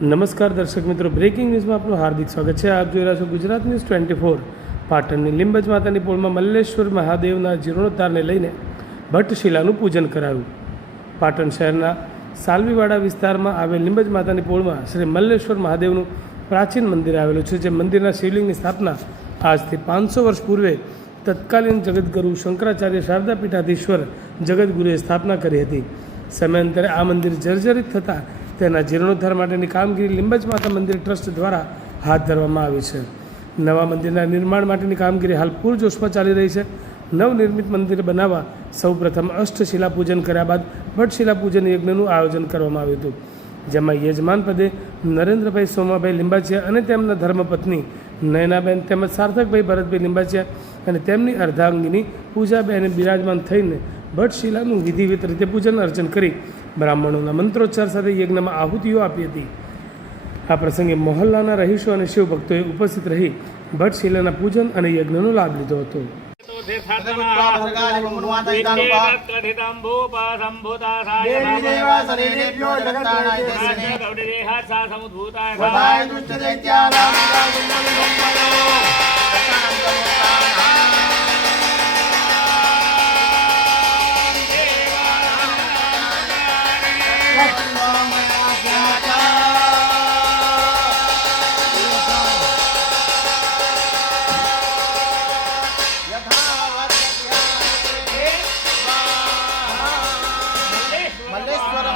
નમસ્કાર દર્શક મિત્રો, બ્રેકિંગ ન્યૂઝમાં આપનું હાર્દિક સ્વાગત છે। આપ જોઈ રહ્યા છો ગુજરાત ન્યૂઝ 24। પાટણની લીંબજ માતાની પોળમાં મલ્લેશ્વર મહાદેવના જીર્ણોદ્ધારને લઈને ભટ્ટશિલાનું પૂજન કરાયું। પાટણ શહેરના સાલવીવાડા વિસ્તારમાં આવેલ લીંબજ માતાની પોળમાં શ્રી મલ્લેશ્વર મહાદેવનું પ્રાચીન મંદિર આવેલું છે, જે મંદિરના શિવલિંગની સ્થાપના આજથી 500 વર્ષ પૂર્વે તત્કાલીન જગતગુરુ શંકરાચાર્ય શારદા પીઠાધીશ્વર જગતગુરુએ સ્થાપના કરી હતી। સમયાંતરે આ મંદિર જર્જરિત થતાં તેના જીર્ણોદ્ધાર માટેની કામગીરી લીંબજ માતા મંદિર ટ્રસ્ટ દ્વારા હાથ ધરવામાં આવી છે। નવા મંદિરના નિર્માણ માટેની કામગીરી હાલ પૂરજોશમાં ચાલી રહી છે। નવનિર્મિત મંદિર બનાવવા સૌપ્રથમ અષ્ટશિલા પૂજન કર્યા બાદ ભટ્ટશિલા પૂજન યજ્ઞનું આયોજન કરવામાં આવ્યું હતું, જેમાં યજમાન પદે નરેન્દ્રભાઈ સોમાભાઈ લિંબાચિયા અને તેમના ધર્મપત્ની નયનાબેન તેમજ સાર્થકભાઈ ભરતભાઈ લિંબાચિયા અને તેમની અર્ધાંગીની પૂજાબેને બિરાજમાન થઈને ભટ્ટશિલાનું વિધિવત રીતે પૂજન અર્ચન કરી બ્રાહ્મણોના મંત્રોચ્ચાર સાથે યજ્ઞમાં આહુતિઓ આપી હતી। આ પ્રસંગે મોહલ્લાના રહીશો અને શિવભક્તોએ ઉપસ્થિત રહી ભટ્ટશિલાના પૂજન અને યજ્ઞનો લાભ લીધો હતો। મલ્લેશ્વર